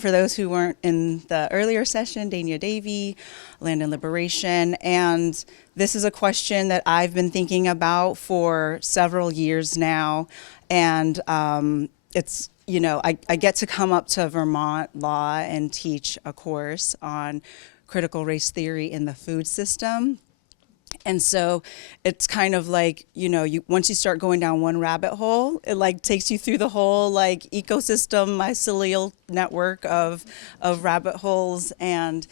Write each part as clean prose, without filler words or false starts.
For those who weren't in the earlier session, Dãnia Davy, Land and Liberation. And this is a question that I've been thinking about for several years now. And it's, I get to come up to Vermont Law and teach a course on critical race theory in the food system. And so it's kind of like, once you start going down one rabbit hole, it like takes you through the whole like ecosystem, mycelial network of rabbit holes. And,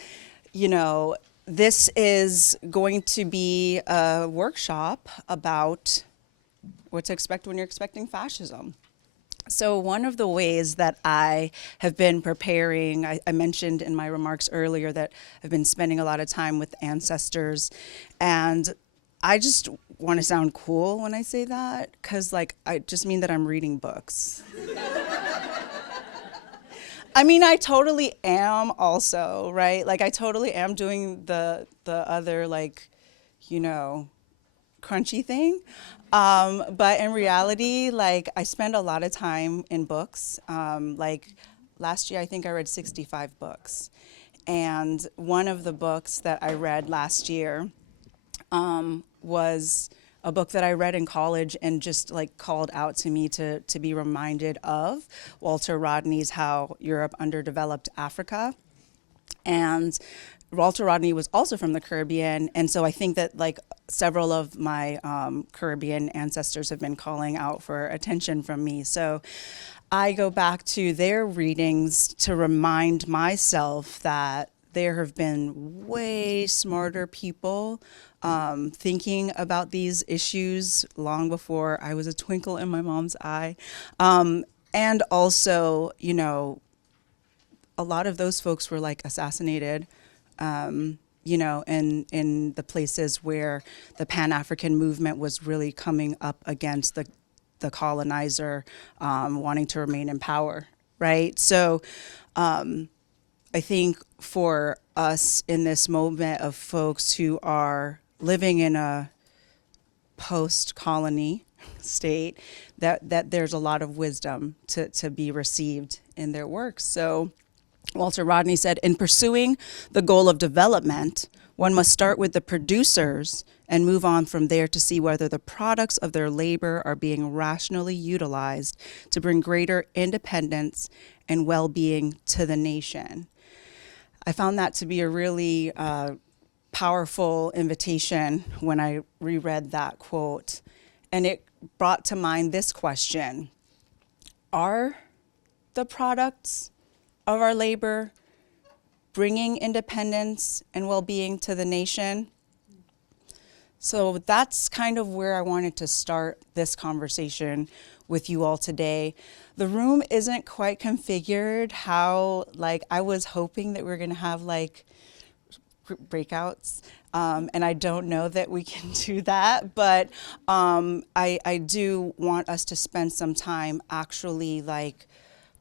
this is going to be a workshop about what to expect when you're expecting fascism. So one of the ways that I have been preparing, I mentioned in my remarks earlier that I've been spending a lot of time with ancestors, and I just want to sound cool when I say that, because I just mean that I'm reading books. I mean, I totally am also, right? I totally am doing the other crunchy thing. But in reality, I spend a lot of time in books. Last year, I think I read 65 books. And one of the books that I read last year was a book that I read in college and just called out to me to be reminded of Walter Rodney's How Europe Underdeveloped Africa. And Walter Rodney was also from the Caribbean, and so I think that several of my Caribbean ancestors have been calling out for attention from me. So I go back to their readings to remind myself that there have been way smarter people thinking about these issues long before I was a twinkle in my mom's eye. And also, a lot of those folks were assassinated. In the places where the Pan-African movement was really coming up against the colonizer wanting to remain in power, right? So I think for us in this moment of folks who are living in a post-colony state, that there's a lot of wisdom to be received in their work. So Walter Rodney said, in pursuing the goal of development, one must start with the producers and move on from there to see whether the products of their labor are being rationally utilized to bring greater independence and well-being to the nation. I found that to be a really powerful invitation when I reread that quote. And it brought to mind this question: are the products of our labor bringing independence and well-being to the nation? So that's kind of where I wanted to start this conversation with you all today. The room isn't quite configured how I was hoping that we were gonna have breakouts. And I don't know that we can do that, but I do want us to spend some time actually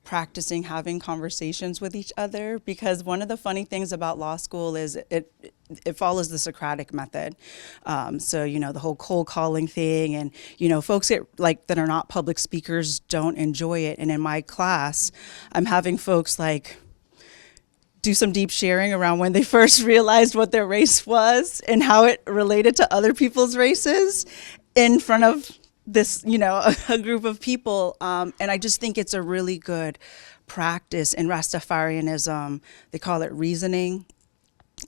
practicing having conversations with each other, because one of the funny things about law school is it follows the Socratic method. So, the whole cold calling thing, and, folks that are not public speakers don't enjoy it. And in my class, I'm having folks do some deep sharing around when they first realized what their race was and how it related to other people's races in front of this, a group of people. And I just think it's a really good practice in Rastafarianism. They call it reasoning.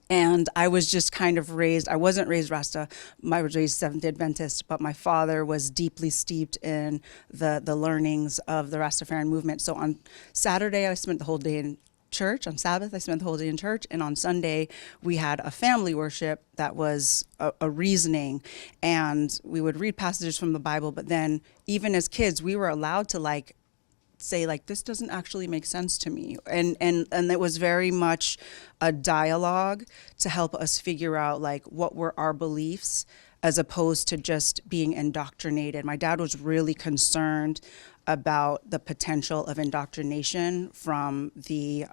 And I was just kind of raised, I wasn't raised Rasta, I was raised Seventh-day Adventist, but my father was deeply steeped in the learnings of the Rastafarian movement. So on Saturday, I spent the whole day in church. On Sabbath, I spent the whole day in church. And on Sunday, we had a family worship that was a reasoning. And we would read passages from the Bible. But then even as kids, we were allowed to say this doesn't actually make sense to me. And it was very much a dialogue to help us figure out what were our beliefs as opposed to just being indoctrinated. My dad was really concerned about the potential of indoctrination from the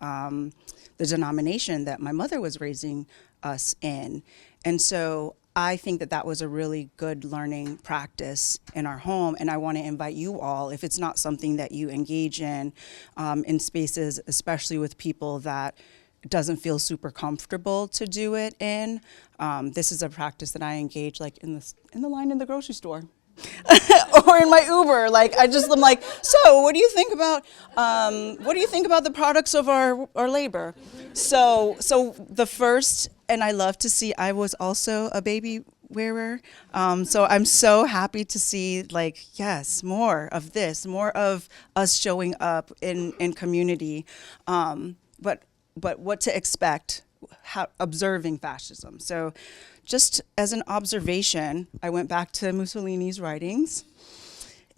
denomination that my mother was raising us in. And so I think that that was a really good learning practice in our home, and I want to invite you all, if it's not something that you engage in spaces, especially with people that it doesn't feel super comfortable to do it in. This is a practice that I engage like in the line in the grocery store. Or in my Uber, like I'm like, so what do you think about the products of our labor? So the first, and I love to see, I was also a baby wearer, so I'm so happy to see, like, yes, more of this, more of us showing up in community, but what to expect, how observing fascism. So just as an observation, I went back to Mussolini's writings,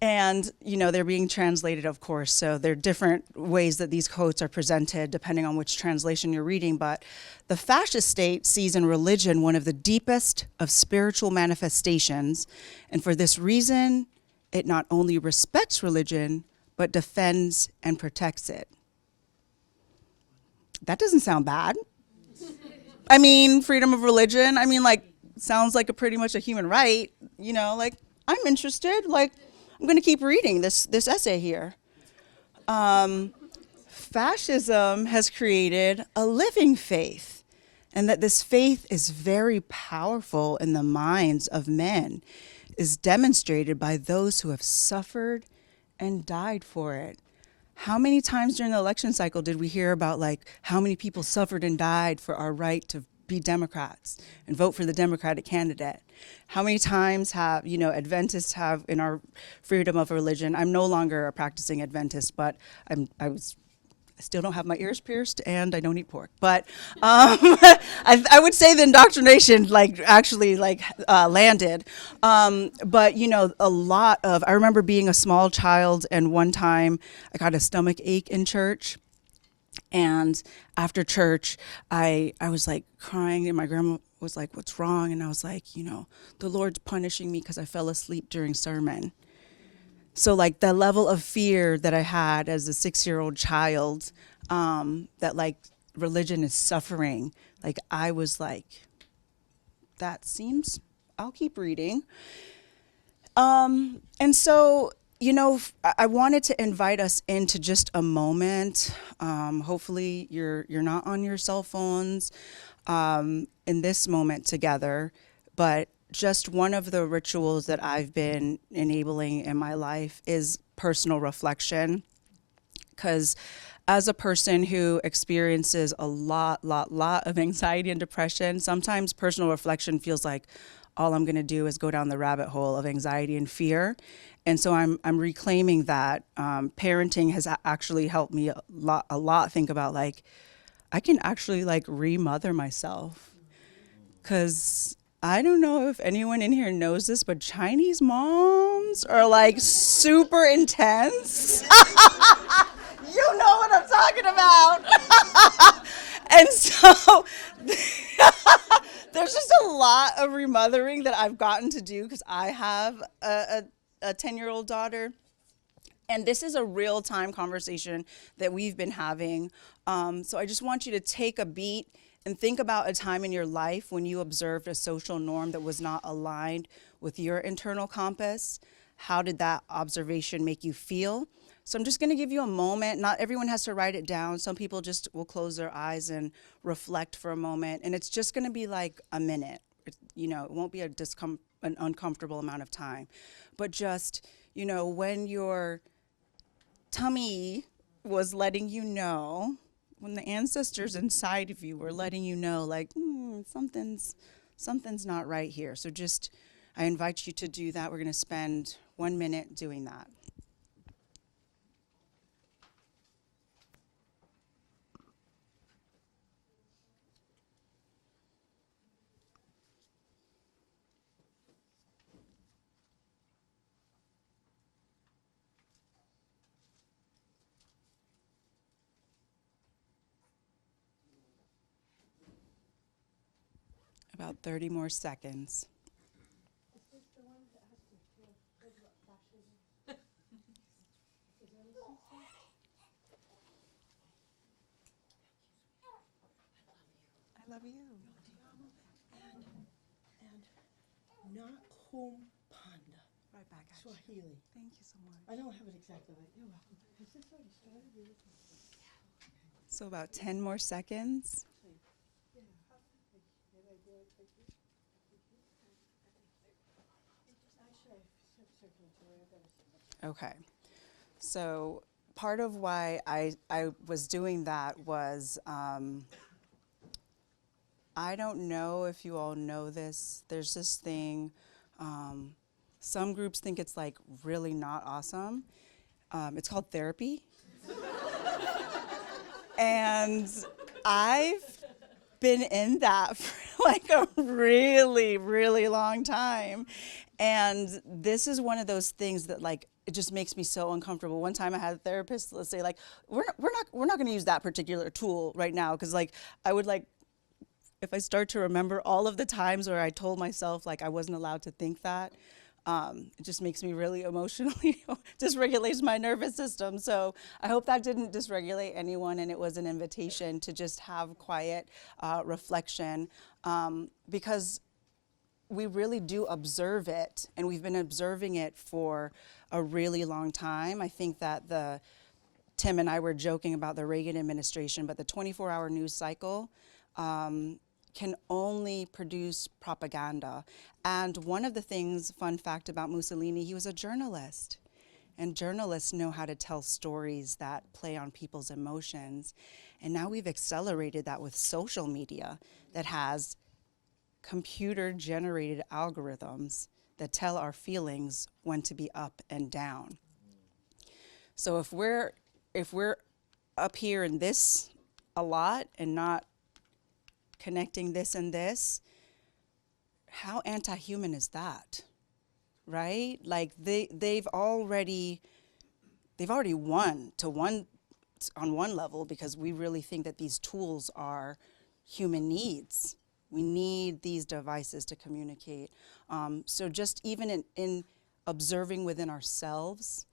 and they're being translated, of course, so there are different ways that these quotes are presented depending on which translation you're reading. But the fascist state sees in religion one of the deepest of spiritual manifestations, and for this reason it not only respects religion but defends and protects it. That doesn't sound bad. I mean, freedom of religion, like, sounds like pretty much a human right, like, I'm interested, like, I'm gonna keep reading this essay here. Fascism has created a living faith, and that this faith is very powerful in the minds of men is demonstrated by those who have suffered and died for it. How many times during the election cycle did we hear about, like, how many people suffered and died for our right to be Democrats and vote for the Democratic candidate? How many times have, Adventists have in our freedom of religion? I'm no longer a practicing Adventist, but I still don't have my ears pierced, and I don't eat pork. But I would say the indoctrination, actually landed. But a lot of, I remember being a small child, and one time I got a stomach ache in church. And after church, I was like crying, and my grandma was like, "What's wrong?" And I was like, the Lord's punishing me because I fell asleep during sermon. So like the level of fear that I had as a 6-year-old child, that like religion is suffering, like I was like, that seems, I'll keep reading. And so, I wanted to invite us into just a moment. Hopefully you're not on your cell phones in this moment together, but just one of the rituals that I've been enabling in my life is personal reflection. Because as a person who experiences a lot of anxiety and depression, sometimes personal reflection feels like all I'm gonna do is go down the rabbit hole of anxiety and fear. And so I'm reclaiming that. Parenting has actually helped me a lot think about, like, I can actually like remother myself. Because I don't know if anyone in here knows this, but Chinese moms are like super intense. You know what I'm talking about. And so there's just a lot of remothering that I've gotten to do because I have a 10-year-old daughter. And this is a real-time conversation that we've been having. So I just want you to take a beat and think about a time in your life when you observed a social norm that was not aligned with your internal compass. How did that observation make you feel? So I'm just gonna give you a moment. Not everyone has to write it down. Some people just will close their eyes and reflect for a moment. And it's just gonna be like a minute. It won't be an uncomfortable amount of time. But just, when your tummy was letting you know, when the ancestors inside of you were letting you know, like, something's not right here. So just, I invite you to do that. We're gonna spend 1 minute doing that. About 30 more seconds. I love you. Nakumpanda. Right back at you. Swahili. Thank you so much. I don't have it exactly right. You're welcome. Has this already started? So about 10 more seconds. Yeah. Did I do it like this? Actually, I circulatory. I better. Okay. So part of why I was doing that was, I don't know if you all know this. There's this thing, some groups think it's like really not awesome. It's called therapy. And I've been in that for like a really, really long time. And this is one of those things that like, it just makes me so uncomfortable. One time I had a therapist, let's say like, we're not gonna use that particular tool right now. Cause like, I would like, if I start to remember all of the times where I told myself like I wasn't allowed to think that, it just makes me really emotionally, dysregulates my nervous system. So I hope that didn't dysregulate anyone, and it was an invitation to just have quiet reflection, because we really do observe it, and we've been observing it for a really long time. I think that Tim and I were joking about the Reagan administration, but the 24-hour news cycle can only produce propaganda. And one of the things, fun fact about Mussolini, he was a journalist. And journalists know how to tell stories that play on people's emotions. And now we've accelerated that with social media that has computer-generated algorithms that tell our feelings when to be up and down. So if we're up here in this a lot and not connecting this and this, how anti-human is that, right? Like they've already won on one level, because we really think that these tools are human needs. We need these devices to communicate. So just even in observing within ourselves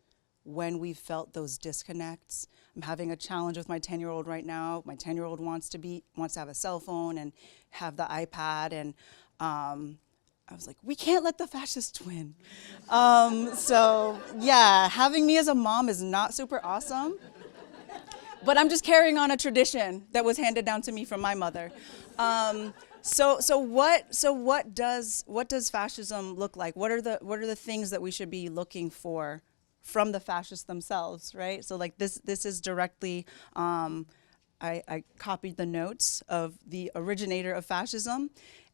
when we've felt those disconnects. I'm having a challenge with my 10-year-old right now. My 10-year-old wants to have a cell phone and have the iPad, and I was like, we can't let the fascists win. So yeah, having me as a mom is not super awesome, but I'm just carrying on a tradition that was handed down to me from my mother. So what does fascism look like? What are the things that we should be looking for from the fascists themselves, right? So like this is directly, I copied the notes of the originator of fascism: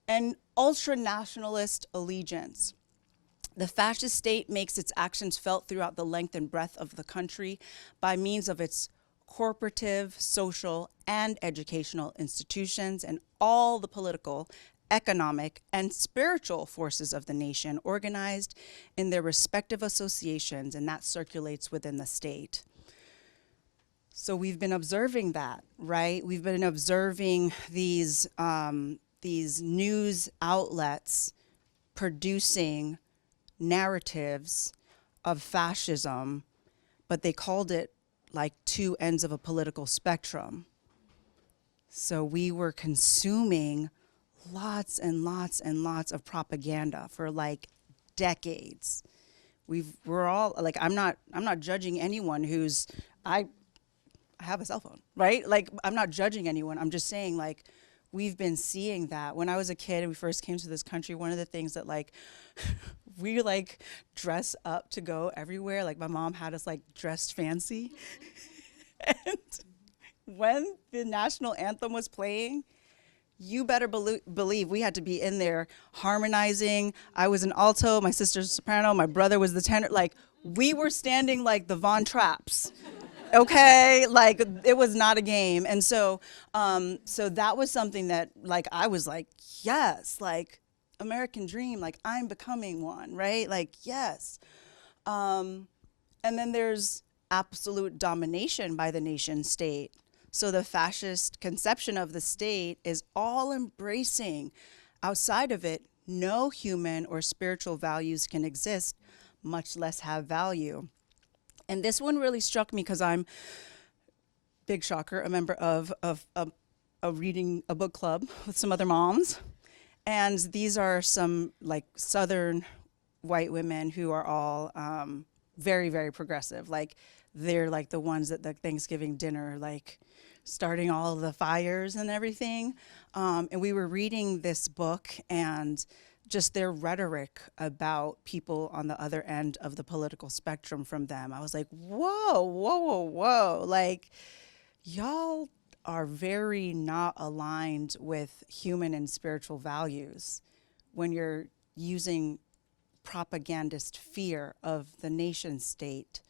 an ultra-nationalist allegiance. The fascist state makes its actions felt throughout the length and breadth of the country by means of its corporative, social, and educational institutions, and all the political, economic, and spiritual forces of the nation organized in their respective associations, and that circulates within the state. So we've been observing that, right? We've been observing these news outlets producing narratives of fascism, but they called it like two ends of a political spectrum. So we were consuming lots and lots and lots of propaganda for like decades. We're all like, I'm not judging anyone who's, I have a cell phone, right? Like, I'm not judging anyone. I'm just saying, like, we've been seeing that. When I was a kid and we first came to this country, one of the things that like, we like dress up to go everywhere. Like my mom had us like dressed fancy. And when the national anthem was playing, you better believe we had to be in there harmonizing. I was an alto, my sister's soprano, my brother was the tenor. Like we were standing like the Von Trapps. Okay, like it was not a game. And so so that was something that like I was like, yes, like American dream, like I'm becoming one, right? Like, yes. And then there's absolute domination by the nation state. So the fascist conception of the state is all embracing. Outside of it, no human or spiritual values can exist, much less have value. And this one really struck me because I'm, big shocker, a member of a reading a book club with some other moms. And these are some like Southern white women who are all very, very progressive. Like they're like the ones at the Thanksgiving dinner, like starting all the fires and everything. And we were reading this book and just their rhetoric about people on the other end of the political spectrum from them. I was like, whoa, whoa, whoa, whoa. Like, y'all are very not aligned with human and spiritual values when you're using propagandist fear of the nation state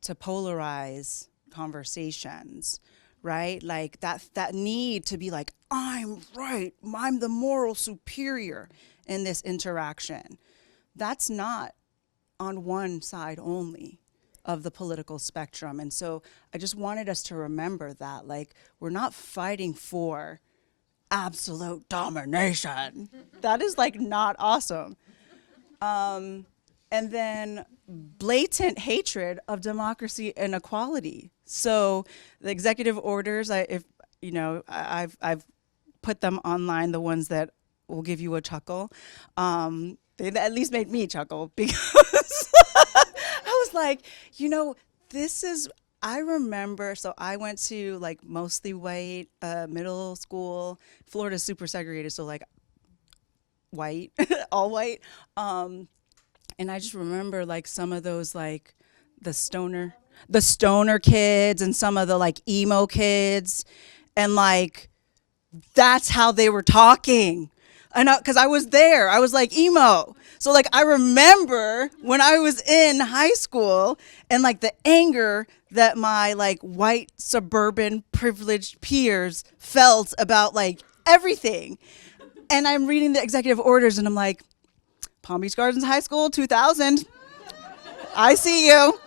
to polarize conversations, right? Like that need to be like, I'm right, I'm the moral superior in this interaction. That's not on one side only of the political spectrum. And so I just wanted us to remember that, like, we're not fighting for absolute domination. That is like not awesome. And then blatant hatred of democracy and equality. So the executive orders, I've put them online, the ones that will give you a chuckle. They at least made me chuckle because I was like, I remember, so I went to like mostly white middle school. Florida's super segregated, so like white, all white. And I just remember like some of those like the stoner kids and some of the like emo kids, and like that's how they were talking. And because I was there, I was like emo. So like I remember when I was in high school and like the anger that my like white suburban privileged peers felt about like everything. And I'm reading the executive orders and I'm like, Palm Beach Gardens High School, 2000. I see you.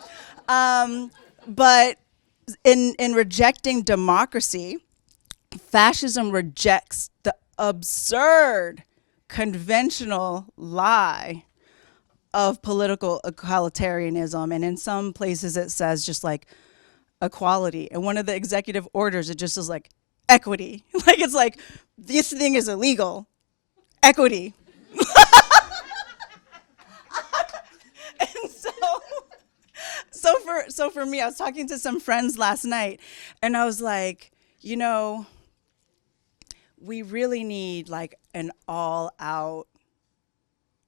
But in rejecting democracy, fascism rejects the absurd conventional lie of political egalitarianism. And in some places it says just like equality. And one of the executive orders, it just is like equity. Like it's like, this thing is illegal. Equity. And so for me, I was talking to some friends last night and I was like, we really need like an all-out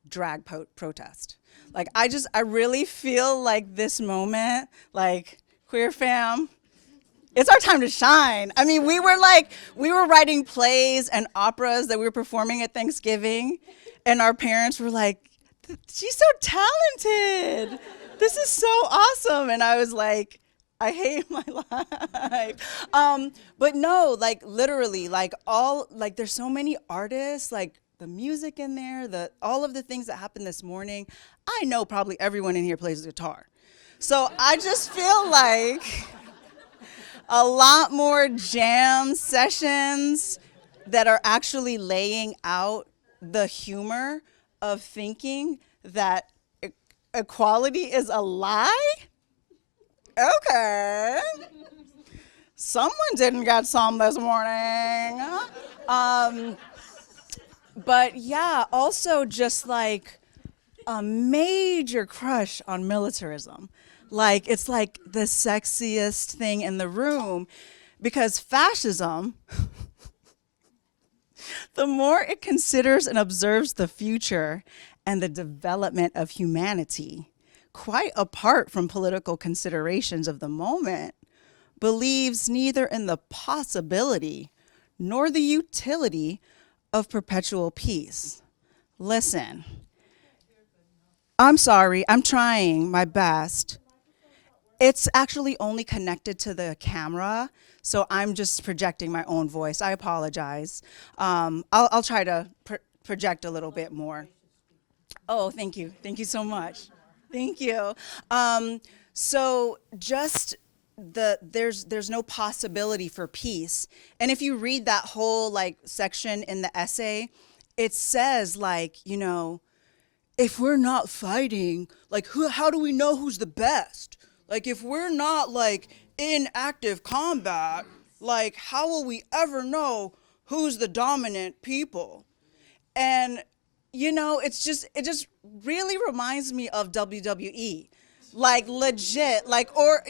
drag protest. Like I really feel like this moment, like queer fam, it's our time to shine. I mean, we were writing plays and operas that we were performing at Thanksgiving, and our parents were like, she's so talented. This is so awesome. And I was like, I hate my life. But no, like literally, like there's so many artists, like the music in there, all of the things that happened this morning. I know probably everyone in here plays guitar. So I just feel like a lot more jam sessions that are actually laying out the humor of thinking that equality is a lie? Okay. Someone didn't get some this morning. But yeah, also just like a major crush on militarism. Like, it's like the sexiest thing in the room because fascism, the more it considers and observes the future and the development of humanity, quite apart from political considerations of the moment, believes neither in the possibility nor the utility of perpetual peace. Listen, I'm sorry, I'm trying my best. It's actually only connected to the camera, so I'm just projecting my own voice. I apologize. I'll try to project a little bit more. Oh, thank you. Thank you so much. Thank you. So just there's no possibility for peace. And if you read that whole like section in the essay, it says like, if we're not fighting, like how do we know who's the best? Like if we're not like in active combat, like how will we ever know who's the dominant people? And it just really reminds me of WWE, like legit, like, or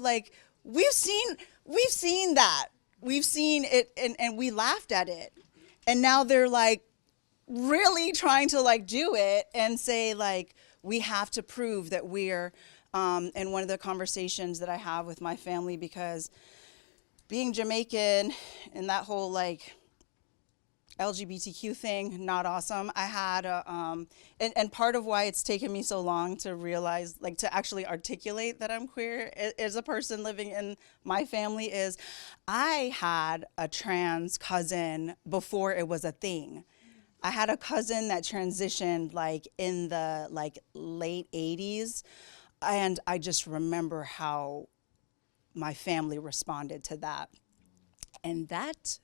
like we've seen that, we've seen it, and we laughed at it, and now they're like really trying to like do it and say like we have to prove that we're and one of the conversations that I have with my family, because being Jamaican and that whole like LGBTQ thing, not awesome. I had and part of why it's taken me so long to realize, like, to actually articulate that I'm queer as a person living in my family, is I had a trans cousin before it was a thing. I had a cousin that transitioned like in the like late 80s, and I just remember how my family responded to that. And that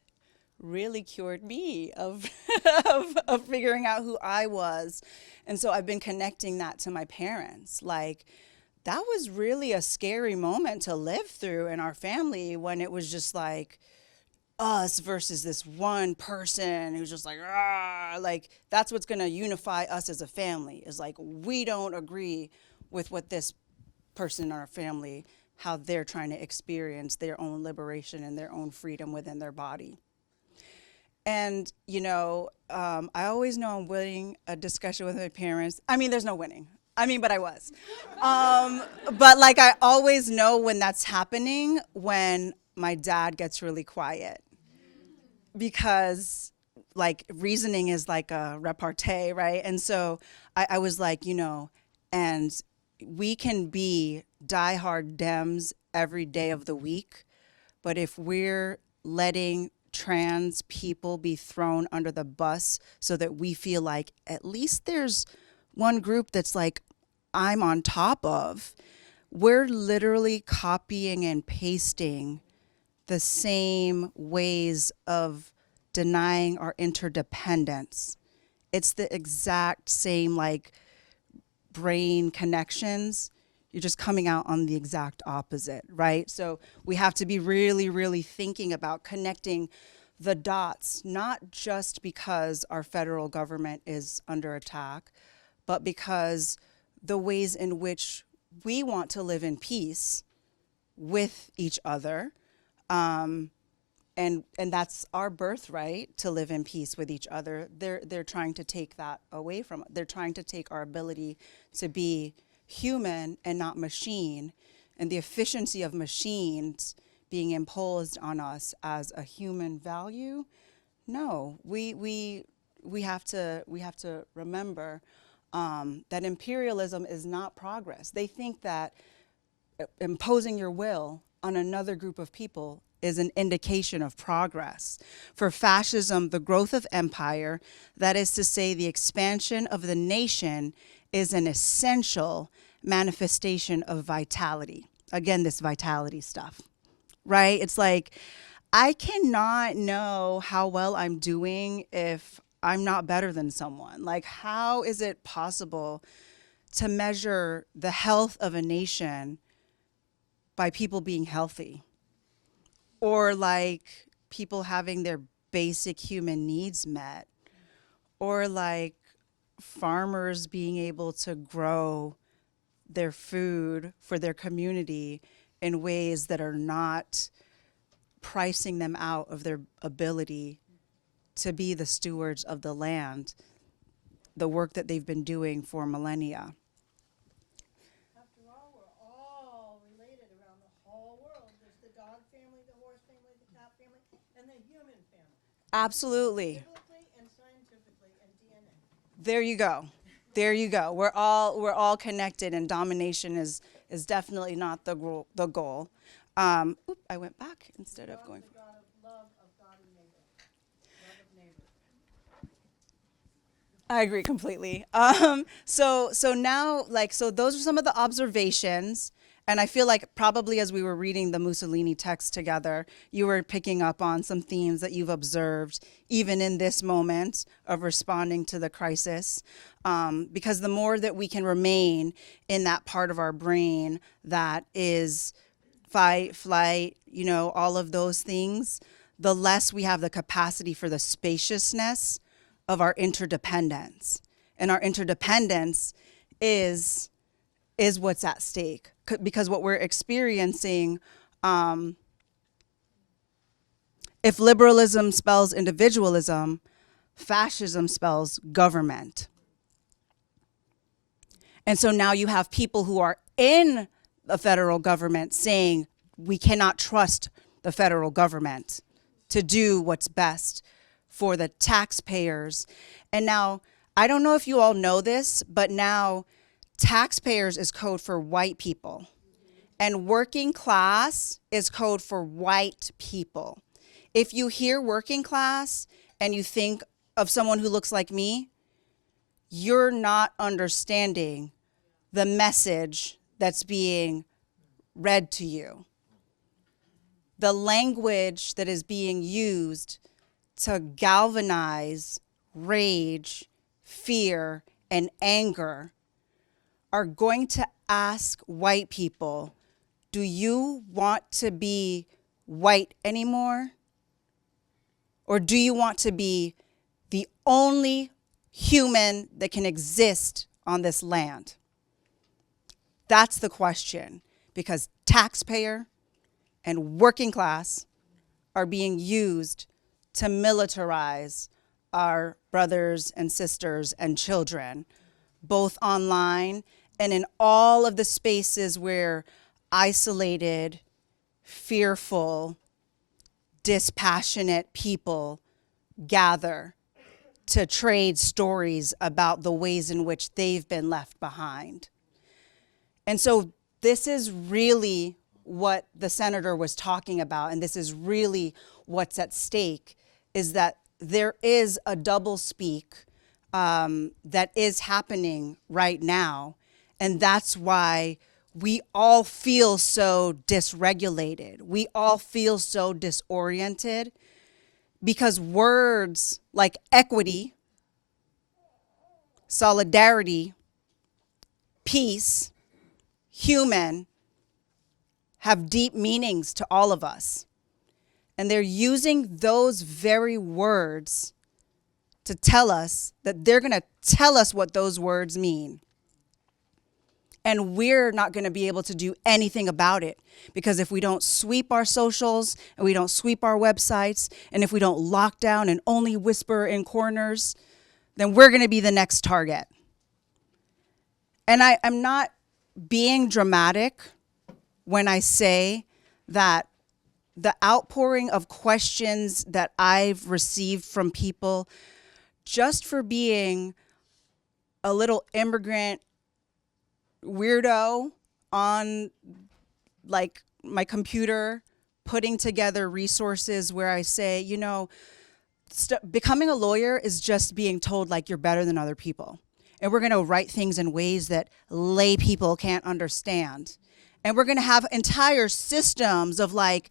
really cured me of, of figuring out who I was. And so I've been connecting that to my parents. Like, that was really a scary moment to live through in our family, when it was just like us versus this one person who's just like, ah, like that's what's gonna unify us as a family, is like we don't agree with what this person in our family, how they're trying to experience their own liberation and their own freedom within their body. And, I always know I'm winning a discussion with my parents. I mean, there's no winning. I mean, but I was. But like, I always know when that's happening, when my dad gets really quiet, because like reasoning is like a repartee, right? And so I was like, and we can be diehard Dems every day of the week, but if we're letting trans people be thrown under the bus so that we feel like at least there's one group that's like I'm on top of, we're literally copying and pasting the same ways of denying our interdependence. It's the exact same like brain connections. You're just coming out on the exact opposite, right? So we have to be really, really thinking about connecting the dots, not just because our federal government is under attack, but because the ways in which we want to live in peace with each other, and that's our birthright, to live in peace with each other. They're trying to take that away from us. They're trying to take our ability to be human and not machine, and the efficiency of machines being imposed on us as a human value. No, we have to remember that imperialism is not progress. They think that imposing your will on another group of people is an indication of progress. For fascism, the growth of empire, that is to say, the expansion of the nation, is an essential manifestation of vitality. Again, this vitality stuff, right? It's like, I cannot know how well I'm doing if I'm not better than someone. Like, how is it possible to measure the health of a nation by people being healthy, or like people having their basic human needs met, or like farmers being able to grow their food for their community in ways that are not pricing them out of their ability to be the stewards of the land, the work that they've been doing for millennia. After all, we're all related around the whole world. There's the dog family, the horse family, the cat family, and the human family. Absolutely. Biblically and scientifically and DNA. There you go. There you go. We're all connected, and domination is definitely not the goal. I went back instead of going. The God of love, of God and neighbor. Love of neighbor. I agree completely. So now, like, so those are some of the observations, and I feel like probably as we were reading the Mussolini text together, you were picking up on some themes that you've observed, even in this moment of responding to the crisis. Because the more that we can remain in that part of our brain that is fight, flight, all of those things, the less we have the capacity for the spaciousness of our interdependence. And our interdependence is what's at stake. Because what we're experiencing, if liberalism spells individualism, fascism spells government. And so now you have people who are in the federal government saying we cannot trust the federal government to do what's best for the taxpayers. And now, I don't know if you all know this, but now taxpayers is code for white people. And working class is code for white people. If you hear working class and you think of someone who looks like me, you're not understanding the message that's being read to you. The language that is being used to galvanize rage, fear, and anger are going to ask white people, do you want to be white anymore? Or do you want to be the only human that can exist on this land? That's the question, because taxpayer and working class are being used to militarize our brothers and sisters and children, both online and in all of the spaces where isolated, fearful, dispassionate people gather to trade stories about the ways in which they've been left behind. And so this is really what the senator was talking about, and this is really what's at stake, is that there is a doublespeak that is happening right now, and that's why we all feel so dysregulated. We all feel so disoriented, because words like equity, solidarity, peace, human, have deep meanings to all of us. And they're using those very words to tell us that they're going to tell us what those words mean. And we're not going to be able to do anything about it, because if we don't sweep our socials and we don't sweep our websites, and if we don't lock down and only whisper in corners, then we're going to be the next target. And I'm not being dramatic when I say that the outpouring of questions that I've received from people just for being a little immigrant weirdo on like my computer, putting together resources where I say, you know, becoming a lawyer is just being told like you're better than other people. And we're going to write things in ways that lay people can't understand. And we're going to have entire systems of like,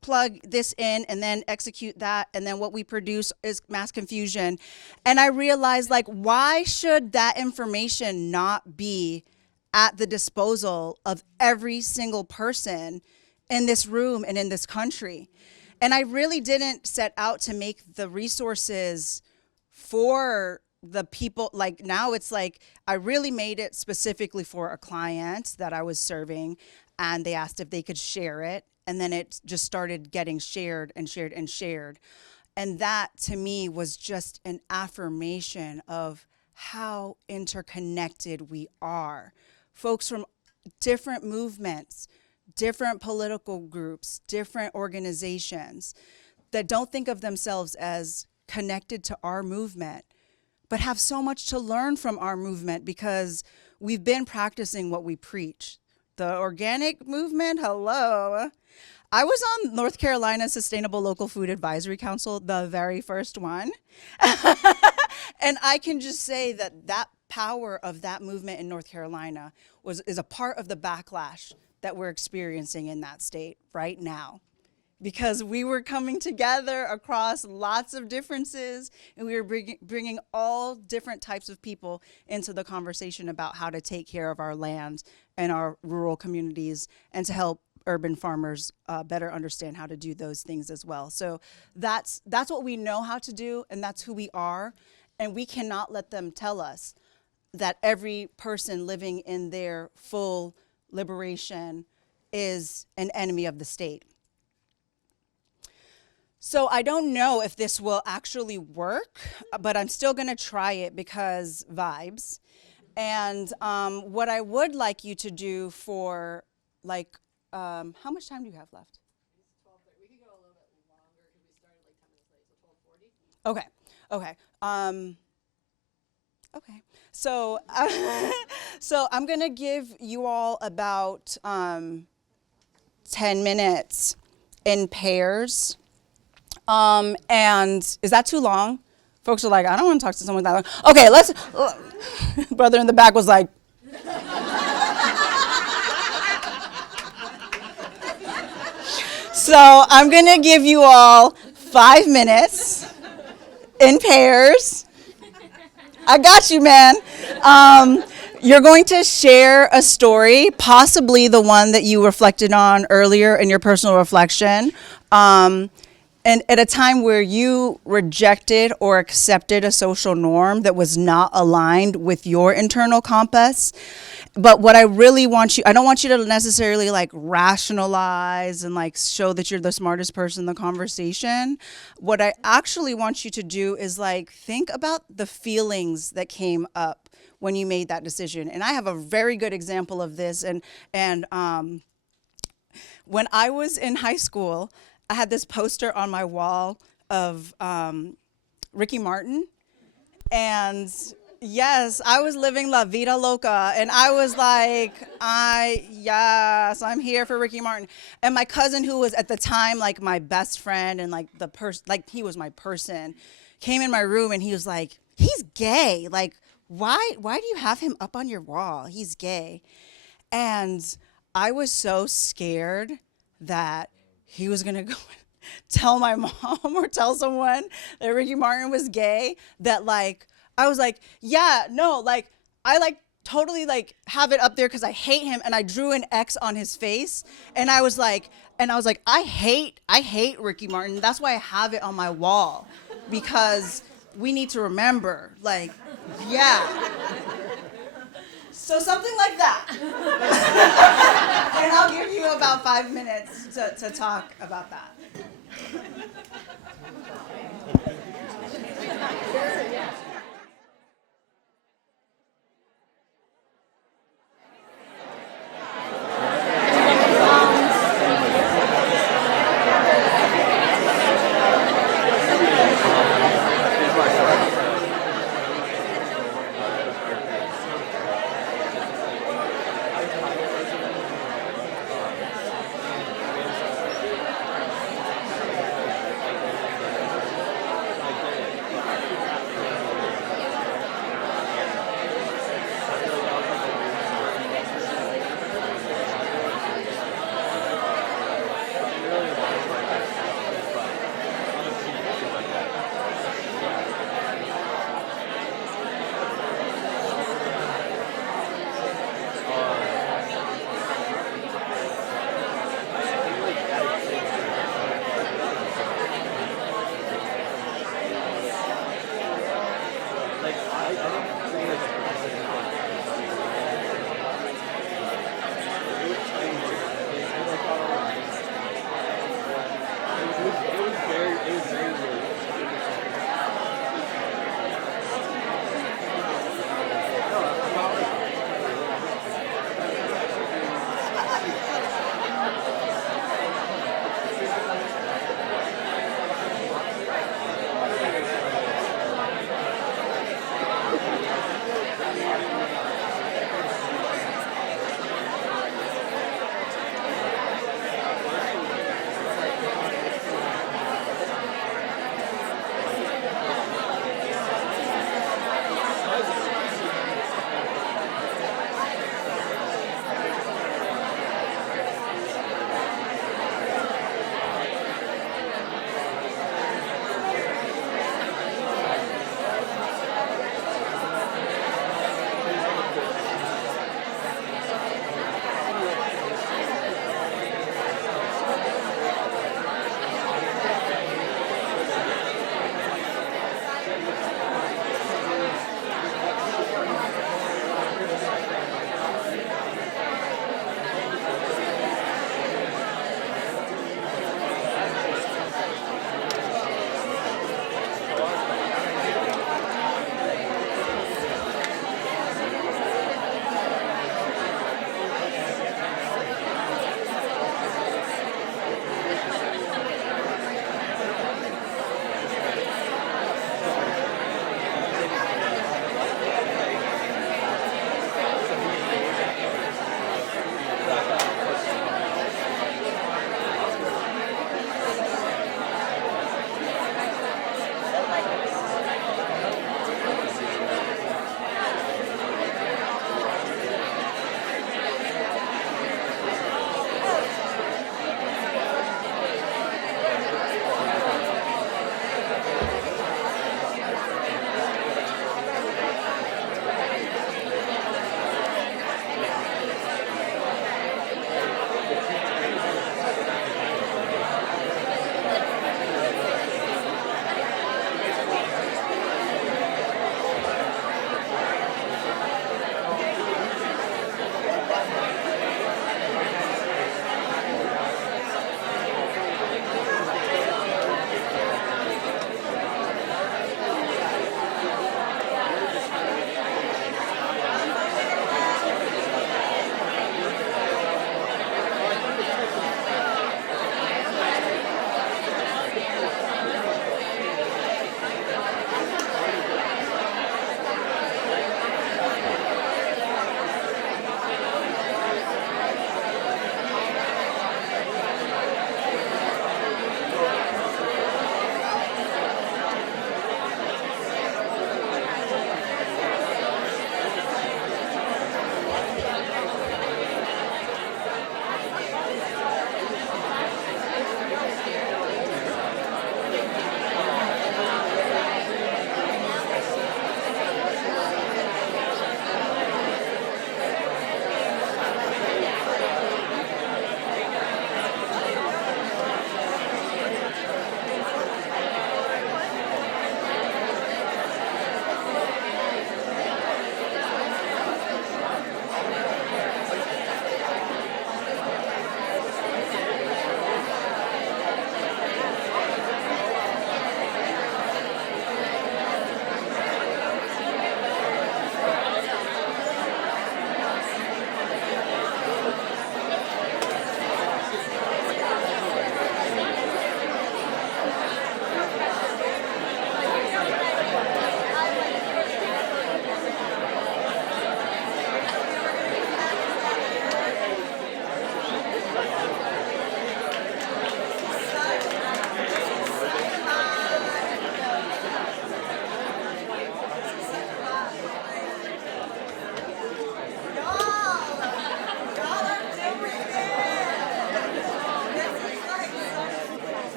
plug this in and then execute that, and then what we produce is mass confusion. And I realized, like, why should that information not be at the disposal of every single person in this room and in this country? And I really didn't set out to make the resources for the people. Like, now it's like I really made it specifically for a client that I was serving, and they asked if they could share it. And then it just started getting shared and shared and shared. And that, to me, was just an affirmation of how interconnected we are. Folks from different movements, different political groups, different organizations that don't think of themselves as connected to our movement, but have so much to learn from our movement because we've been practicing what we preach. The organic movement, hello. I was on North Carolina Sustainable Local Food Advisory Council, the very first one. And I can just say that that power of that movement in North Carolina is a part of the backlash that we're experiencing in that state right now. Because we were coming together across lots of differences, and we were bringing all different types of people into the conversation about how to take care of our land and our rural communities, and to help urban farmers better understand how to do those things as well. So that's what we know how to do, and that's who we are. And we cannot let them tell us that every person living in their full liberation is an enemy of the state. So I don't know if this will actually work, but I'm still going to try it because vibes. And what I would like you to do for, like, how much time do you have left? It's 12:30. We could go a little bit longer because we started like 10 minutes late, so 12:40. Okay. Okay. So, so I'm gonna give you all about 10 minutes in pairs. And is that too long? Folks are like, I don't want to talk to someone that long. Okay, let's. Brother in the back was like. So I'm gonna give you all 5 minutes in pairs. I got you, man. You're going to share a story, possibly the one that you reflected on earlier in your personal reflection. And at a time where you rejected or accepted a social norm that was not aligned with your internal compass. But what I really want you, I don't want you to necessarily like rationalize and like show that you're the smartest person in the conversation. What I actually want you to do is like think about the feelings that came up when you made that decision. And I have a very good example of this. And when I was in high school, I had this poster on my wall of Ricky Martin. And yes, I was living La Vida Loca. And I was like, yes, I'm here for Ricky Martin. And my cousin, who was at the time like my best friend and like the person, like he was my person, came in my room and he was like, he's gay. Like, why do you have him up on your wall? He's gay. And I was so scared that he was going to go tell my mom or tell someone that Ricky Martin was gay, that like, I was like, yeah, no, like, I like totally like have it up there because I hate him. And I drew an X on his face. And I was like, I hate Ricky Martin. That's why I have it on my wall, because we need to remember, like, yeah. So something like that. And I'll give you about 5 minutes to talk about that.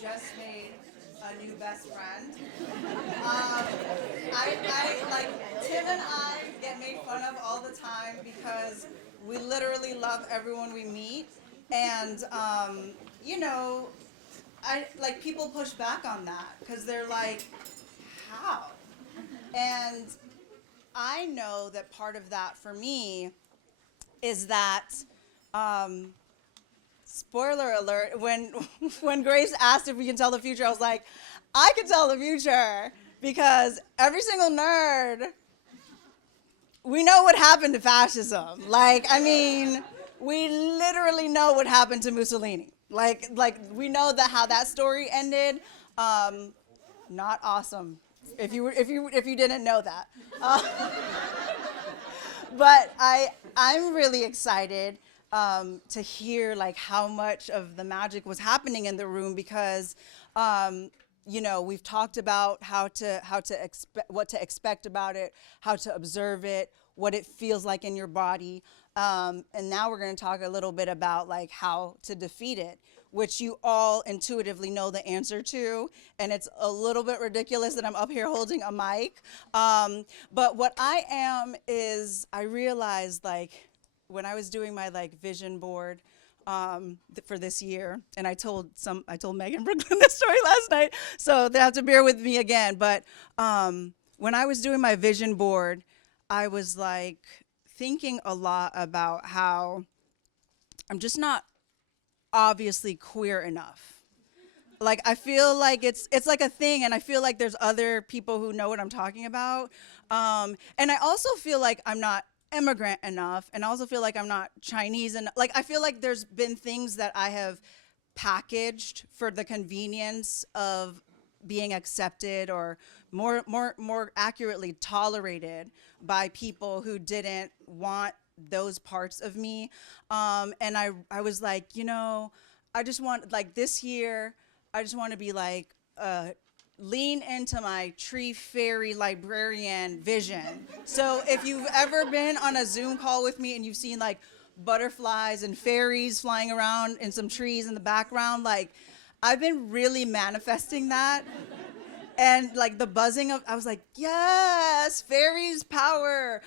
just made a new best friend. I like Tim and I get made fun of all the time because we literally love everyone we meet, and you know, I like people push back on that because they're like, how? And I know that part of that for me is that. Spoiler alert, when Grace asked if we can tell the future, I was like, I can tell the future because every single nerd, we know what happened to fascism. Like, I mean, we literally know what happened to Mussolini. Like we know that how that story ended. Not awesome. If you didn't know that. But I'm really excited to hear like how much of the magic was happening in the room because you know, we've talked about what to expect about it, how to observe it, what it feels like in your body, and now we're going to talk a little bit about like how to defeat it, which you all intuitively know the answer to, and it's a little bit ridiculous that I'm up here holding a mic. But what I am is I realized like when I was doing my like vision board for this year, and I told Megan Brooklyn this story last night, so they have to bear with me again. But when I was doing my vision board, I was like thinking a lot about how I'm just not obviously queer enough. Like I feel like it's like a thing, and I feel like there's other people who know what I'm talking about. And I also feel like I'm not immigrant enough, and I also feel like I'm not Chinese enough. Like I feel like there's been things that I have packaged for the convenience of being accepted or more accurately tolerated by people who didn't want those parts of me. And I was like, you know, I just want like this year, I just want to be like lean into my tree fairy librarian vision. So if you've ever been on a Zoom call with me and you've seen like butterflies and fairies flying around in some trees in the background, like I've been really manifesting that. And like the buzzing of, I was like, yes, fairies power.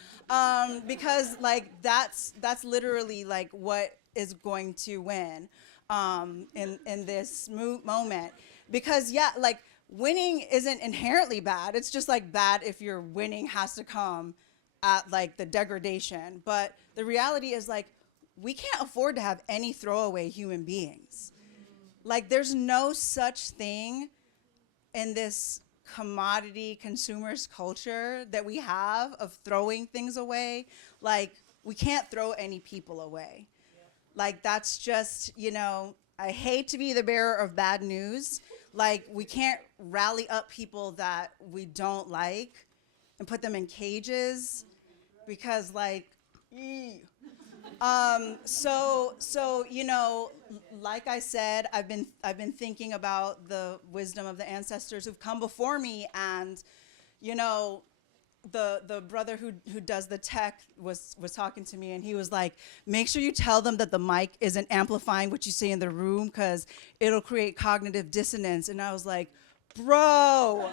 Because like that's literally like what is going to win in this moment. Because yeah, like winning isn't inherently bad. It's just like bad if your winning has to come at like the degradation. But the reality is like, we can't afford to have any throwaway human beings. Like there's no such thing in this commodity consumers culture that we have of throwing things away. Like we can't throw any people away. Like that's just, you know, I hate to be the bearer of bad news. Like we can't rally up people that we don't like and put them in cages because like, so you know, like I said, I've been thinking about the wisdom of the ancestors who've come before me, and you know, the brother who does the tech was talking to me, and he was like, make sure you tell them that the mic isn't amplifying what you say in the room because it'll create cognitive dissonance. And I was like, bro,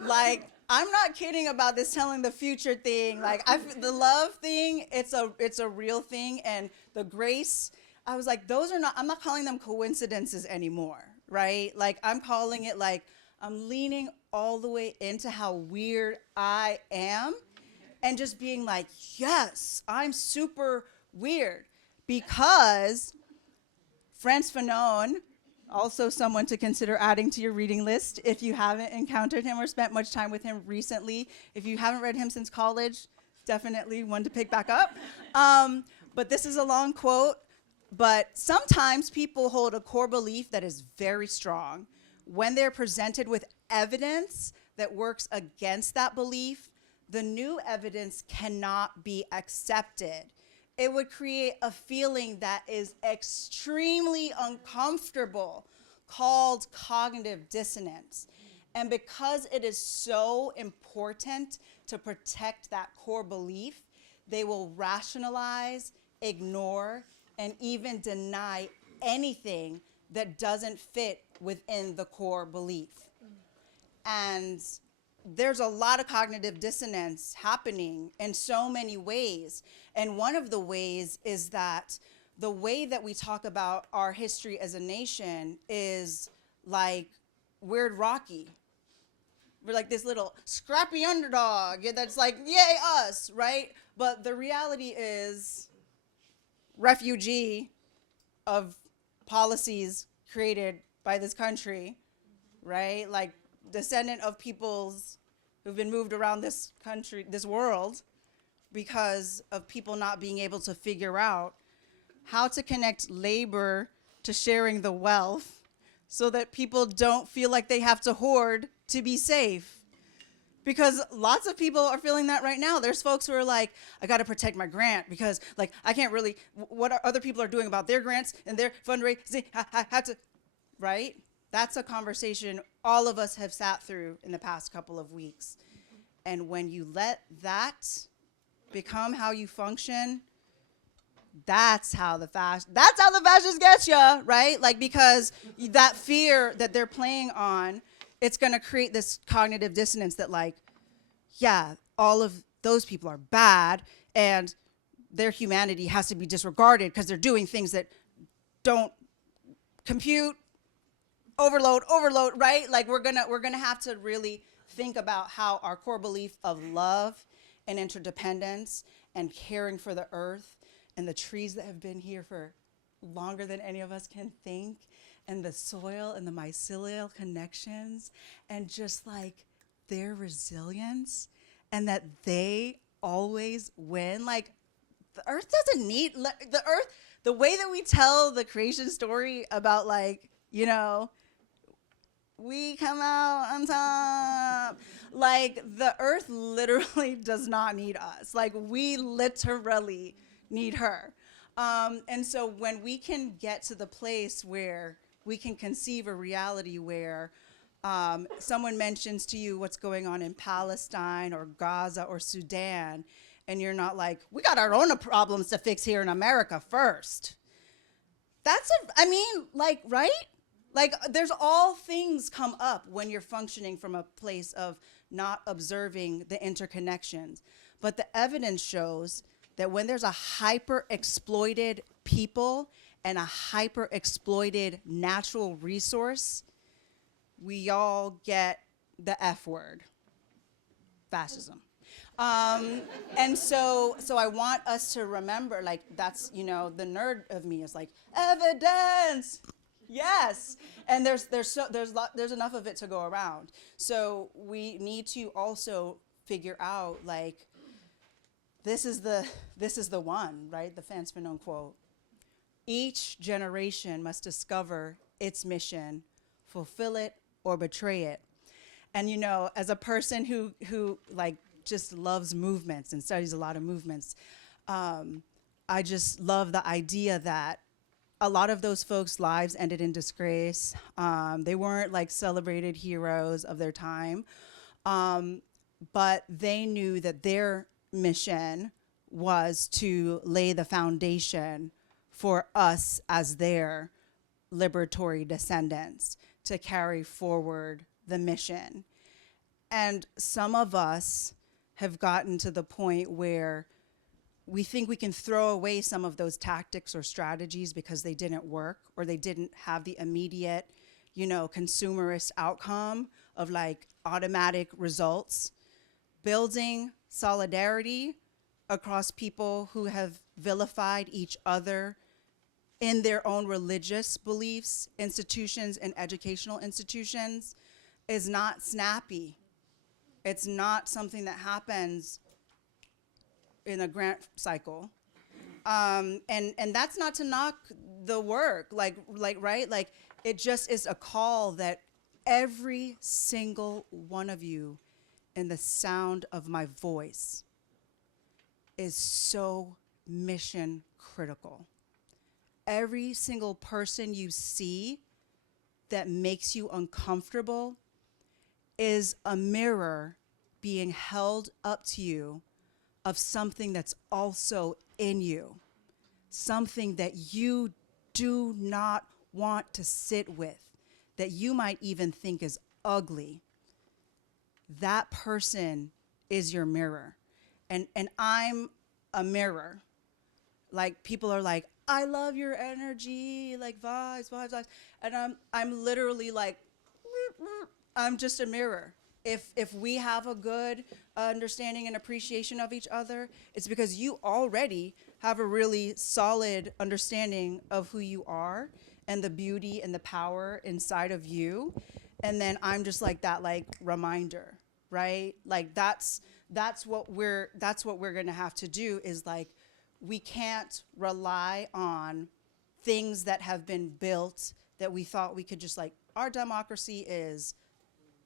like I'm not kidding about this telling the future thing. Like the love thing, it's a real thing, and the grace, I was like, those are not, I'm not calling them coincidences anymore, right? Like I'm calling it like I'm leaning all the way into how weird I am and just being like, yes, I'm super weird. Because Frantz Fanon, also someone to consider adding to your reading list if you haven't encountered him or spent much time with him recently. If you haven't read him since college, definitely one to pick back up. But this is a long quote. But sometimes people hold a core belief that is very strong. When they're presented with evidence that works against that belief, the new evidence cannot be accepted. It would create a feeling that is extremely uncomfortable, called cognitive dissonance. And because it is so important to protect that core belief, they will rationalize, ignore, and even deny anything that doesn't fit within the core belief. And there's a lot of cognitive dissonance happening in so many ways. And one of the ways is that the way that we talk about our history as a nation is like weird Rocky. We're like this little scrappy underdog that's like, yay, us, right? But the reality is refugee of policies created by this country, right? Like descendant of peoples who've been moved around this country, this world, because of people not being able to figure out how to connect labor to sharing the wealth so that people don't feel like they have to hoard to be safe. Because lots of people are feeling that right now. There's folks who are like, I got to protect my grant because like I can't really, what other people are doing about their grants and their fundraising, I had to, right? That's a conversation all of us have sat through in the past couple of weeks. And when you let that become how you function, that's how the fascists get you, right? Like, because that fear that they're playing on, it's going to create this cognitive dissonance that like, yeah, all of those people are bad and their humanity has to be disregarded because they're doing things that don't compute, overload, right? Like we're gonna have to really think about how our core belief of love and interdependence and caring for the earth and the trees that have been here for longer than any of us can think, and the soil and the mycelial connections, and just like their resilience, and that they always win. Like the earth doesn't need, the earth, the way that we tell the creation story about like, you know, we come out on top. Like the earth literally does not need us. Like we literally need her. And so when we can get to the place where we can conceive a reality where someone mentions to you what's going on in Palestine or Gaza or Sudan, and you're not like, we got our own problems to fix here in America first. Right? Like there's all things come up when you're functioning from a place of not observing the interconnections. But the evidence shows that when there's a hyper-exploited people and a hyper-exploited natural resource, we all get the F word, fascism. And so I want us to remember, like, that's, you know, the nerd of me is like, evidence, yes. And there's enough of it to go around. So we need to also figure out, like, this is the one, right? The Fancy Fanon quote. Each generation must discover its mission, fulfill it, or betray it. And, you know, as a person who like just loves movements and studies a lot of movements, I just love the idea that a lot of those folks' lives ended in disgrace. They weren't like celebrated heroes of their time, but they knew that their mission was to lay the foundation for us as their liberatory descendants to carry forward the mission. And some of us have gotten to the point where we think we can throw away some of those tactics or strategies because they didn't work or they didn't have the immediate, you know, consumerist outcome of like automatic results. Building solidarity across people who have vilified each other in their own religious beliefs, institutions, and educational institutions is not snappy. It's not something that happens in a grant cycle. And that's not to knock the work, right? Like it just is a call that every single one of you in the sound of my voice is so mission critical. Every single person you see that makes you uncomfortable is a mirror being held up to you of something that's also in you something that you do not want to sit with, that you might even think is ugly, that person is your mirror. And I'm a mirror. Like, people are like, I love your energy, like vibes, vibes, vibes. And I'm literally like, I'm just a mirror. If we have a good understanding and appreciation of each other, it's because you already have a really solid understanding of who you are and the beauty and the power inside of you. And then I'm just like that, like, reminder, right? Like, that's what we're gonna have to do, is like, we can't rely on things that have been built that we thought we could just, like, our democracy is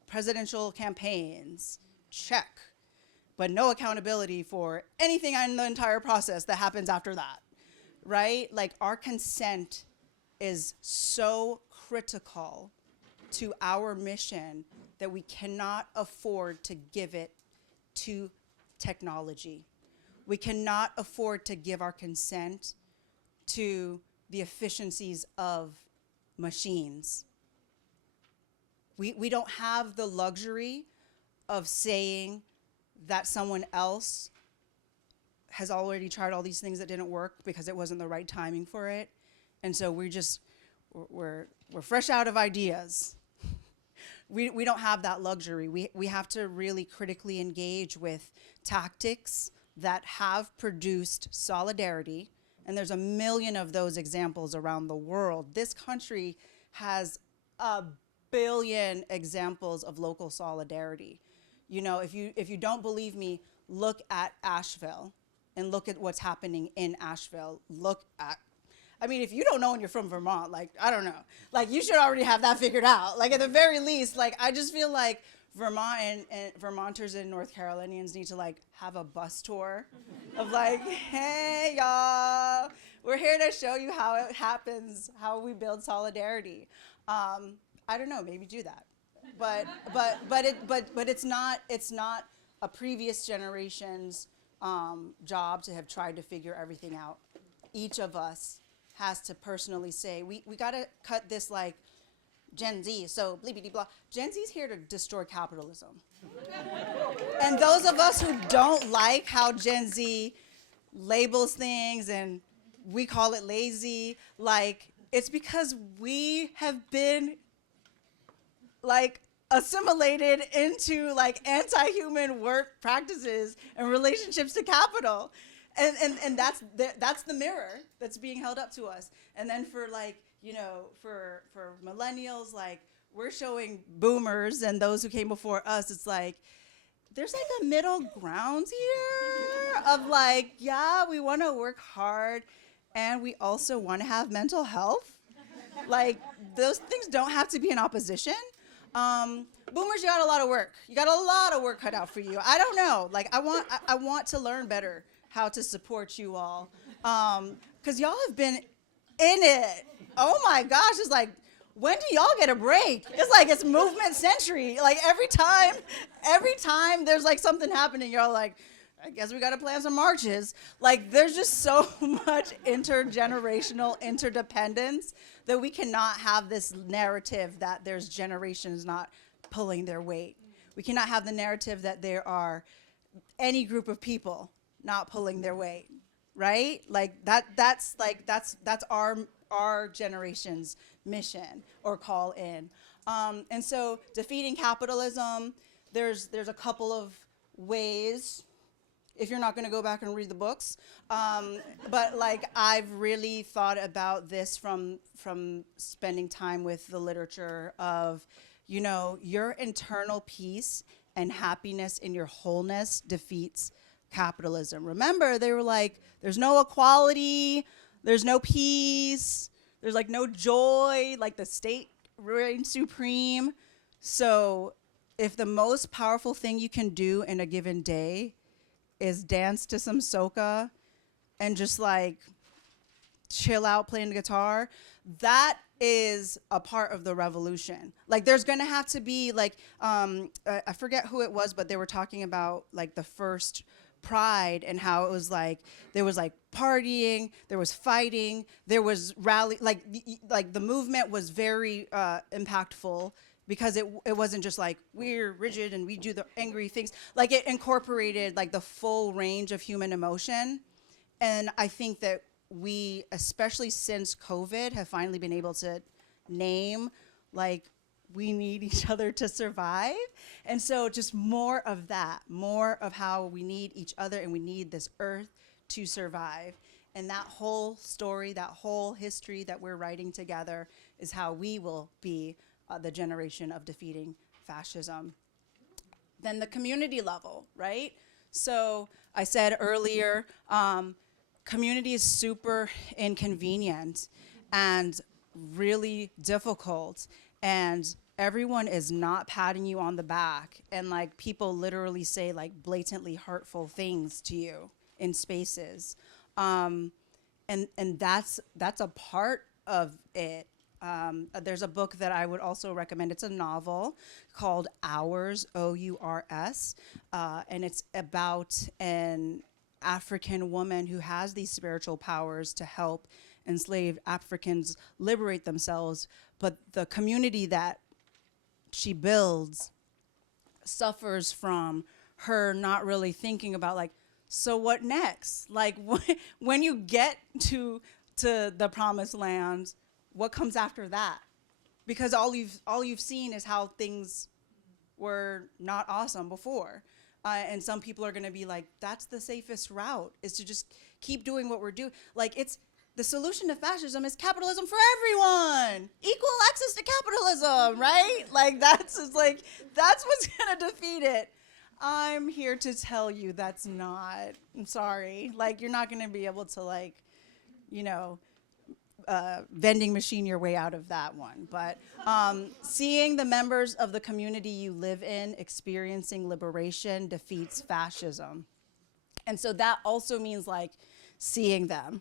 presidential campaigns, check, but no accountability for anything in the entire process that happens after that, right? Like, our consent is so critical to our mission that we cannot afford to give it to technology. We cannot afford to give our consent to the efficiencies of machines. We don't have the luxury of saying that someone else has already tried all these things that didn't work because it wasn't the right timing for it. And so we're fresh out of ideas. We don't have that luxury. We have to really critically engage with tactics that have produced solidarity, and there's a million of those examples around the world. This country has a billion examples of local solidarity. You know, if you don't believe me, look at Asheville and look at what's happening in Asheville. I mean, if you don't know and you're from Vermont, like, I don't know. Like, you should already have that figured out. Like, at the very least, like, I just feel like Vermont and Vermonters and North Carolinians need to, like, have a bus tour of, like, hey, y'all, we're here to show you how it happens, how we build solidarity. I don't know, maybe do that. But it's not a previous generation's job to have tried to figure everything out. Each of us has to personally say, we got to cut this, like, Gen Z, so bleepity blah. Gen Z's here to destroy capitalism. And those of us who don't like how Gen Z labels things and we call it lazy, like, it's because we have been, like, assimilated into, like, anti-human work practices and relationships to capital. And that's the mirror that's being held up to us. And then for, like, you know, for millennials, like, we're showing boomers and those who came before us, it's like, there's, like, a middle ground here of, like, yeah, we want to work hard and we also want to have mental health. Like, those things don't have to be in opposition. Boomers, you got a lot of work. You got a lot of work cut out for you. I don't know. Like, I want to learn better how to support you all. 'Cause y'all have been in it. Oh my gosh, it's like, when do y'all get a break? It's like, it's movement century. Like, every time there's, like, something happening, you're all like, I guess we gotta plan some marches. Like, there's just so much intergenerational interdependence that we cannot have this narrative that there's generations not pulling their weight. We cannot have the narrative that there are any group of people not pulling their weight, right? Like, that's our generation's mission or call in. And so defeating capitalism, there's a couple of ways, if you're not going to go back and read the books. But, like, I've really thought about this from spending time with the literature of, you know, your internal peace and happiness in your wholeness defeats capitalism. Remember, they were like, there's no equality, there's no peace, there's, like, no joy, like, the state reigns supreme. So if the most powerful thing you can do in a given day is dance to some soca and just, like, chill out playing the guitar, that is a part of the revolution. Like, there's gonna have to be, like, I forget who it was, but they were talking about, like, the first pride and how it was like there was like partying, there was fighting, there was rally, like the movement was very impactful because it wasn't just like we're rigid and we do the angry things. Like it incorporated like the full range of human emotion. And I think that we, especially since COVID, have finally been able to name like we need each other to survive. And so just more of that, more of how we need each other and we need this earth to survive. And that whole story, that whole history that we're writing together is how we will be the generation of defeating fascism. Then the community level, right? So I said earlier, community is super inconvenient and really difficult, and everyone is not patting you on the back, and like people literally say like blatantly hurtful things to you in spaces, and that's a part of it. There's a book that I would also recommend. It's a novel called Ours, O-U-R-S, and it's about an African woman who has these spiritual powers to help enslaved Africans liberate themselves, but the community that she builds suffers from her not really thinking about like, so what next? Like when you get to the promised land, what comes after that? Because all you've seen is how things were not awesome before. And some people are going to be like, that's the safest route, is to just keep doing what we're doing. Like, it's the solution to fascism is capitalism for everyone, equal access to capitalism, right? Like, that's what's going to defeat it. I'm here to tell you that's not. I'm sorry. Like, you're not going to be able to, like, vending machine your way out of that one. But seeing the members of the community you live in experiencing liberation defeats fascism. And so that also means like seeing them,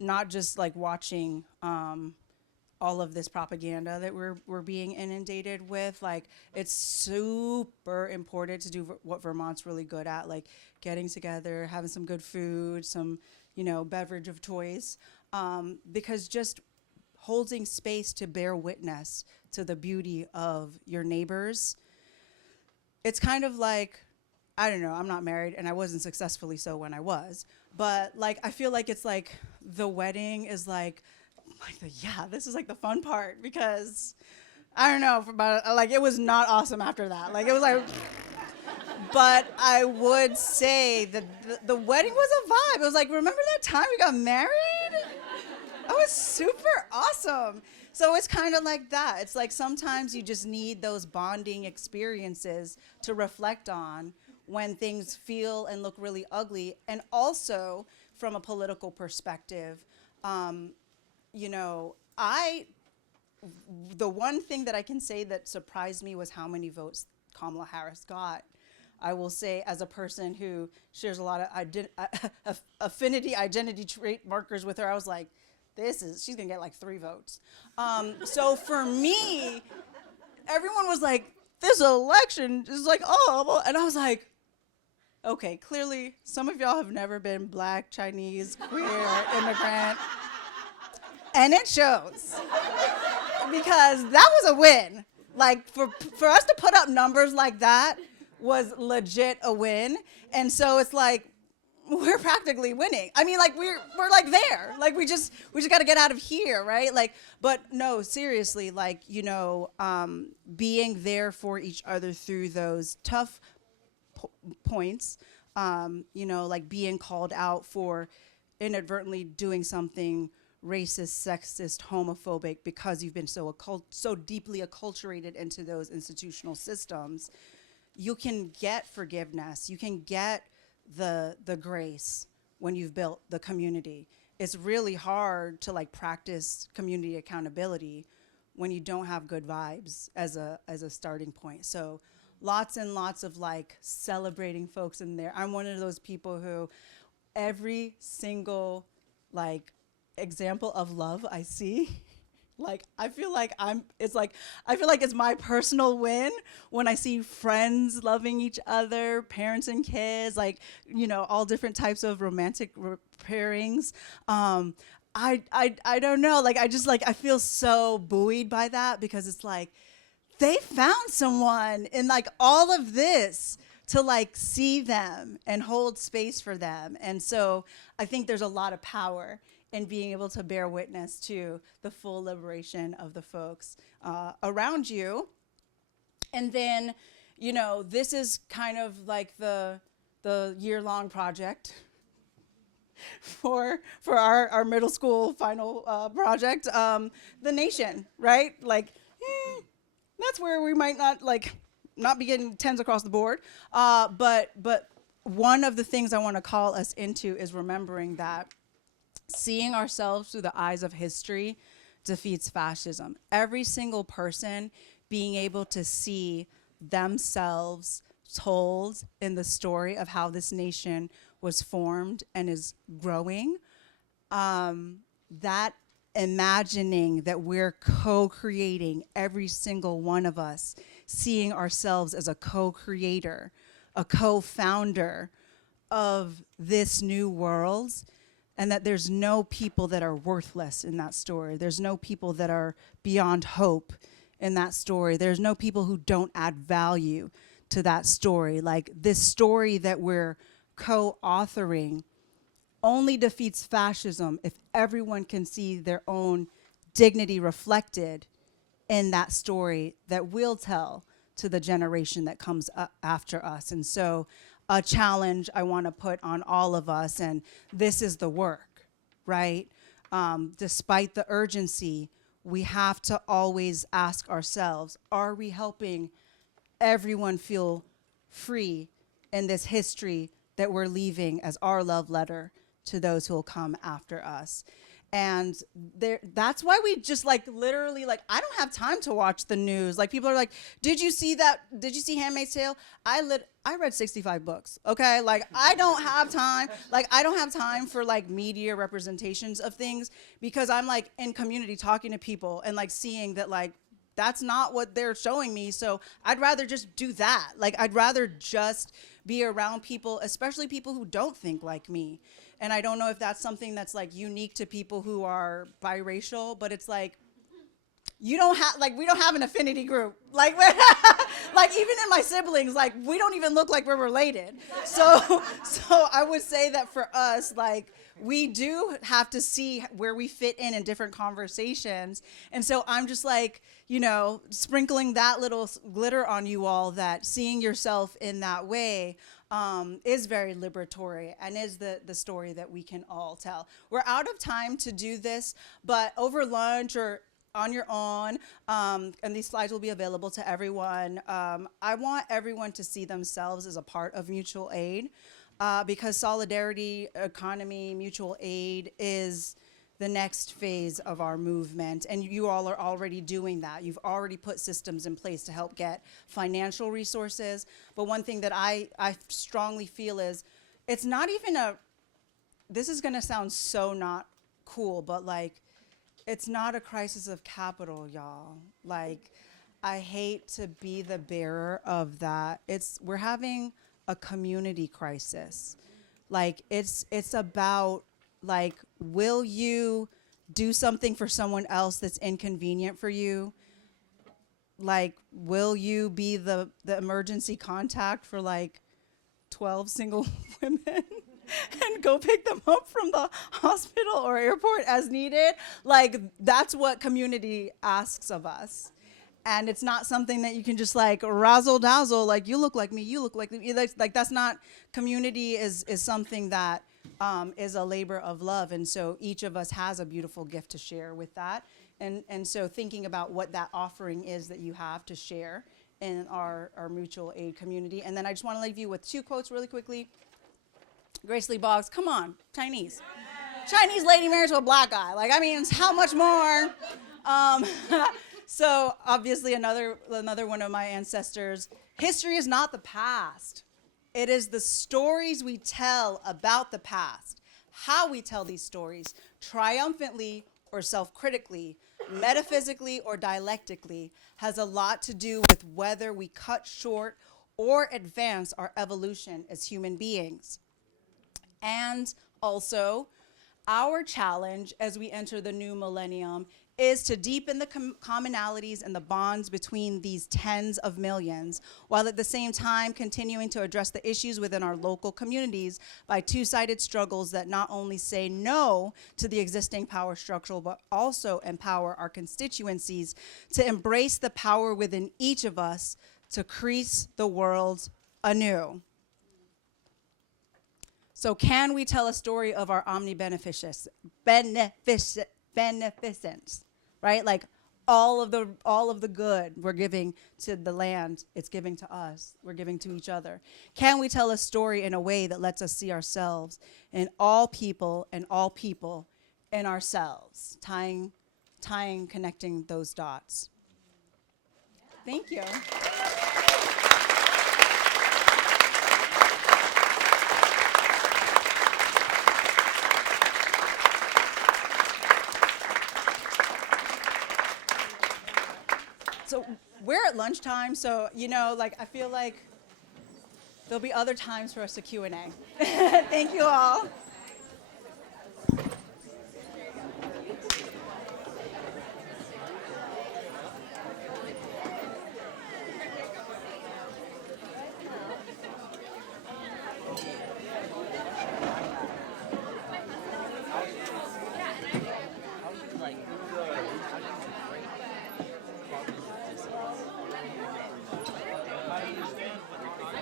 not just like watching all of this propaganda that we're being inundated with. Like, it's super important to do what Vermont's really good at, like getting together, having some good food, some, beverage of choice. Because just holding space to bear witness to the beauty of your neighbors, it's kind of like, I don't know, I'm not married and I wasn't successfully so when I was, but like, I feel like it's like the wedding is like this is like the fun part, because I don't know, like it was not awesome after that. Like it was like, but I would say that the wedding was a vibe. It was like, remember that time we got married? That was super awesome. So it's kind of like that. It's like sometimes you just need those bonding experiences to reflect on when things feel and look really ugly. And also from a political perspective, the one thing that I can say that surprised me was how many votes Kamala Harris got. I will say, as a person who shares a lot of affinity identity trait markers with her, I was like, she's gonna get like 3 votes. So for me, everyone was like, this election is like, oh, and I was like, okay, clearly some of y'all have never been Black, Chinese, queer, immigrant, and it shows. Because that was a win. Like, for us to put up numbers like that was legit a win. And so it's like, we're practically winning. I mean, like we're like there. Like we just got to get out of here, right? Like, but no, seriously, like, being there for each other through those tough points, like being called out for inadvertently doing something racist, sexist, homophobic because you've been so deeply acculturated into those institutional systems. You can get forgiveness. You can get the grace when you've built the community. It's really hard to like practice community accountability when you don't have good vibes as a starting point. So lots and lots of like celebrating folks in there. I'm one of those people who every single like example of love I see, Like, I feel like it's my personal win when I see friends loving each other, parents and kids, like, all different types of romantic pairings. I don't know. Like, I feel so buoyed by that, because it's like, they found someone in like all of this to like see them and hold space for them. And so I think there's a lot of power in being able to bear witness to the full liberation of the folks around you. And then, this is kind of like the year-long project for our middle school final project, the nation, right? Like, that's where we might not be getting 10s across the board. But one of the things I want to call us into is remembering that seeing ourselves through the eyes of history defeats fascism. Every single person being able to see themselves told in the story of how this nation was formed and is growing, that imagining that we're co-creating, every single one of us, seeing ourselves as a co-creator, a co-founder of this new world, and that there's no people that are worthless in that story. There's no people that are beyond hope in that story. There's no people who don't add value to that story. Like, this story that we're co-authoring only defeats fascism if everyone can see their own dignity reflected in that story that we'll tell to the generation that comes after us. And so a challenge I want to put on all of us, and this is the work, right? Despite the urgency, we have to always ask ourselves, are we helping everyone feel free in this history that we're leaving as our love letter to those who will come after us? And that's why we just literally, I don't have time to watch the news. Like, people are like, did you see that? Did you see Handmaid's Tale? I read 65 books. Okay. Like, I don't have time. I don't have time for media representations of things, because I'm in community talking to people and seeing that that's not what they're showing me. So I'd rather just do that. I'd rather just be around people, especially people who don't think like me. And I don't know if that's something that's unique to people who are biracial, but it's you don't have, we don't have an affinity group. Even in my siblings, we don't even look like we're related. So I would say that for us, we do have to see where we fit in different conversations. And so I'm just sprinkling that little glitter on you all, that seeing yourself in that way is very liberatory and is the story that we can all tell. We're out of time to do this, but over lunch or on your own, and these slides will be available to everyone. I want everyone to see themselves as a part of mutual aid, because solidarity, economy, mutual aid is the next phase of our movement. And you all are already doing that. You've already put systems in place to help get financial resources. But one thing that I strongly feel is, it's not even this is gonna sound so not cool, but it's not a crisis of capital, y'all. I hate to be the bearer of that. We're having a community crisis. It's about, will you do something for someone else that's inconvenient for you? Will you be the emergency contact for 12 single women and go pick them up from the hospital or airport as needed? That's what community asks of us. And it's not something that you can just razzle dazzle, you look like me, you look like me. That's not, community is something that is a labor of love. And so each of us has a beautiful gift to share with that. And so thinking about what that offering is that you have to share in our mutual aid community. And then I just want to leave you with two quotes really quickly. Grace Lee Boggs, come on, Chinese. Chinese lady married to a black guy. How much more? So obviously another one of my ancestors, history is not the past. It is the stories we tell about the past, how we tell these stories, triumphantly or self-critically, metaphysically or dialectically, has a lot to do with whether we cut short or advance our evolution as human beings. And also, our challenge as we enter the new millennium is to deepen the commonalities and the bonds between these tens of millions, while at the same time continuing to address the issues within our local communities by two-sided struggles that not only say no to the existing power structure, but also empower our constituencies to embrace the power within each of us to crease the world anew. So can we tell a story of our omni-beneficence, beneficence, right? Like all of the good we're giving to the land, it's giving to us, we're giving to each other. Can we tell a story in a way that lets us see ourselves in all people and all people in ourselves, connecting those dots? Thank you. So we're at lunchtime, so, like, I feel like there'll be other times for us to Q&A. Thank you all.